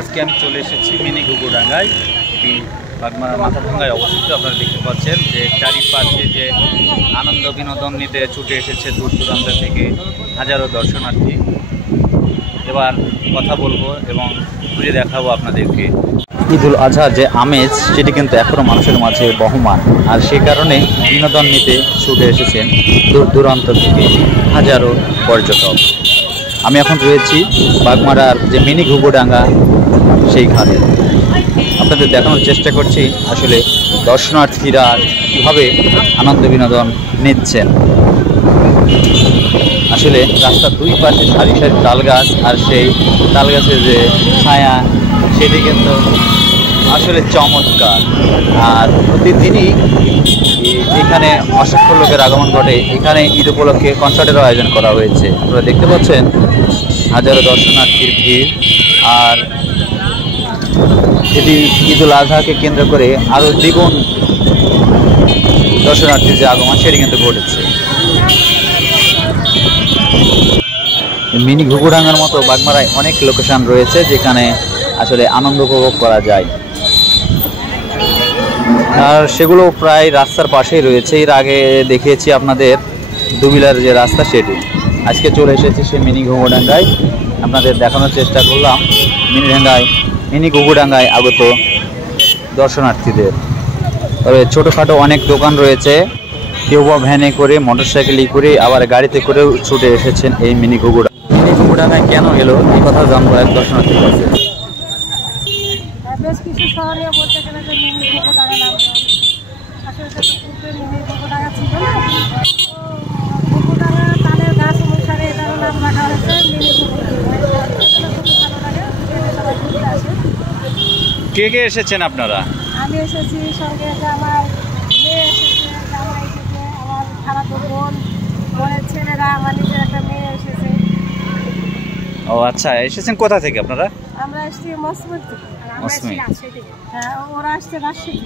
আজকে আমি চলে এসেছি মিনি ঘুঘুডাঙ্গায়, এটি বাগমারা মাথাভাঙ্গায় অবস্থিত। আপনারা দেখতে পাচ্ছেন যে চারিপাশে যে আনন্দ বিনোদন নিতে ছুটে এসেছে দূর দূরান্ত থেকে হাজারো দর্শনার্থী। এবার কথা বলবো এবং ঘুরে দেখাবো আপনাদেরকে। ঈদুল আজহার যে আমেজ সেটি কিন্তু এখনও মানুষের মাঝে বহমান, আর সে কারণে বিনোদন নিতে ছুটে এসেছেন দূর দূরান্ত থেকে হাজারো পর্যটক। আমি এখন রয়েছি বাগমারার যে মিনি ঘুঘুডাঙ্গা সেই ঘাটে। আপনাদের দেখানোর চেষ্টা করছি আসলে দর্শনার্থীরা কীভাবে আনন্দ বিনোদন নিচ্ছেন। আসলে রাস্তার দুই পাশে সারি সারি তাল গাছ, আর সেই তাল গাছের যে ছায়া সেটি কিন্তু আসলে চমৎকার। আর প্রতিদিনই এখানে অসংখ্য লোকের আগমন ঘটে। এখানে ঈদ উপলক্ষে কনসার্টেরও আয়োজন করা হয়েছে। আপনারা দেখতে পাচ্ছেন হাজারো দর্শনার্থীর ভিড়। আর এটি ঈদুল আজহাকে কেন্দ্র করে আরও দ্বিগুণ দর্শনার্থীর যে আগমন সেটি কিন্তু ঘটেছে। মিনি ঘুঘুডাঙ্গার মতো বাগমারায় অনেক লোকেশন রয়েছে যেখানে আসলে আনন্দ উপভোগ করা যায়, আর সেগুলো প্রায় রাস্তার পাশেই রয়েছে। এর আগে দেখিয়েছি আপনাদের দুবিলার যে রাস্তা সেটি। আজকে চলে এসেছি সেই মিনি ঘুঘুডাঙ্গায়, আপনাদের দেখানোর চেষ্টা করলাম মিনি ঘুঘুডাঙ্গায় আগত দর্শনার্থীদের। তবে ছোটোখাটো অনেক দোকান রয়েছে, কেউ বা ভ্যানে করে, মোটরসাইকেলে করে, আবার গাড়িতে করেও ছুটে এসেছেন এই মিনি ঘুঘুডাঙ্গায়। কেন এলো এই কথা জানবো এক দর্শনার্থীর কাছে। বেশ কিছু শহরে বলতে গেলে যে মিনি ঘুঘুডাঙ্গা নাম আসলে সেটা পূর্বে মিনি ঘুঘুডাঙ্গা ছিল না। ঘুঘুডাঙ্গা তালের গাছ অনুসারে এটারও নাম রাখা হয়েছে মিনি ঘুঘুডাঙ্গা। খুবই ভালো লাগে, সবাই ঘুরতে আসে। কে কে এসেছেন আপনারা? আমি এসেছি, সঙ্গে আমার মেয়ে এসেছে, জামাই এসেছে, আমার খালাতো বোনের ছেলেরা, আমার নিজের একটা মেয়ে এসেছে। ও আচ্ছা, এসেছেন কোথা থেকে আপনারা? আমরা এসেছি মৌসুমী থেকে। মৌসুমী। হ্যাঁ, ওরা আসছে রাজশাহী।